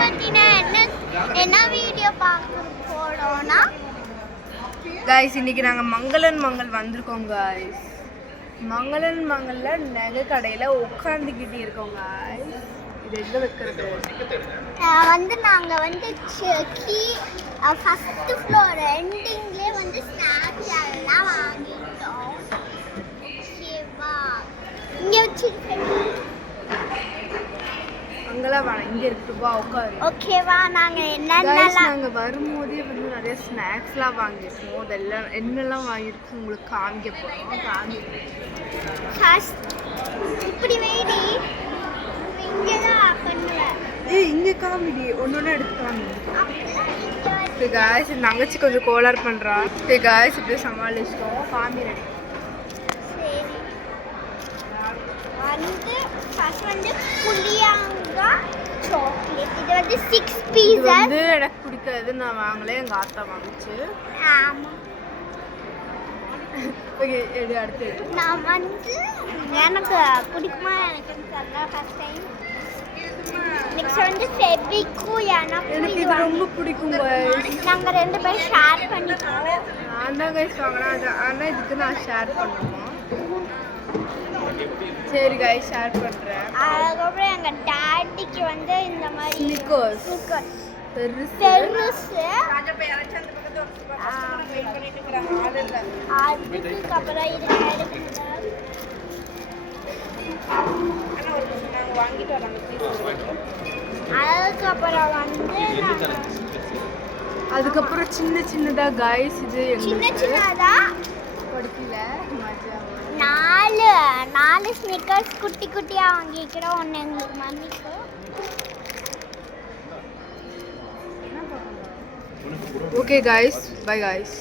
பத்தின என்ன வீடியோ பார்க்க போறோம்னா गाइस இன்னைக்கு நாங்க மங்களன் மங்கள் வந்திருக்கோம் गाइस. மங்களன் மங்கல்ல நகை கடையில உட்கார்ந்துக்கிட்டு இருக்கோம் गाइस. இது எங்க வைக்கிறது? நாங்க கீ ஃபர்ஸ்ட் ஃப்ளோர் எண்டிங்லயே ஸ்நாக்ஸ் எல்லாம் வாங்கிட்டோம். ஓகேவா? இங்க வச்சிருக்கேன். அங்கலாம் வா, இங்க இருக்கு, வா உட்காரு. ஓகேவா? நாங்க நாங்க வரும்போதே நிறைய ஸ்நாக்ஸ்லாம் வாங்கிருக்கோம். அதெல்லாம் என்னெல்லாம் வாங்கிருக்கோம் உங்களுக்கு காமிக்க போறோம். இப்படி வெயிடி இங்கதான் பண்ணுவேன். இங்க காமிடி ஒன்னொன்னு எடுத்து காமி. गाइस தங்கச்சி கொஞ்சம் கோளார் பண்றா. गाइस இப்படி சமாளிச்சிட்டோம். காமி ரெடி. சரி புளியாங்கா சாக்லேட். இது 6 பீசஸ். இது எனக்கு பிடிக்காது, நான் வாங்கல, எங்க ஆத்தா வாங்குச்சு. ஆமா. ஓகே, எடு அடுத்து. நான் எனக்கு பிடிக்குமா எனக்கு தெரியல ஃபர்ஸ்ட் டைம். நெக்ஸ்ட் ஃபெபிக்கு எனக்கு இது ரொம்ப பிடிக்கும் गाइस. நாங்க ரெண்டு பேரும் ஷேர் பண்ணிப்போம். நான் தான் गाइस வாங்குறேன். ஆனா இதுக்கு நான் ஷேர் பண்ணுவோம். சரி गाइस ஷேர் பண்றேன். அதுக்கப்புறம் எங்க டாடிக்கு இந்த மாதிரி ஸ்னிக்கர்ஸ் பெருசு அதுக்கப்புறம் இது வாங்கிட்டு வராங்க. அதுக்கப்புறம் சின்ன சின்னதா गाइस இது சின்ன சின்னதா படிக்கல மஜா. 4 ஸ்னிக்கர்ஸ் குட்டி குட்டியா வாங்கிக்கிறோம். ஒன்று எங்களுக்கு மம்மிக்கு. Okay guys, bye guys.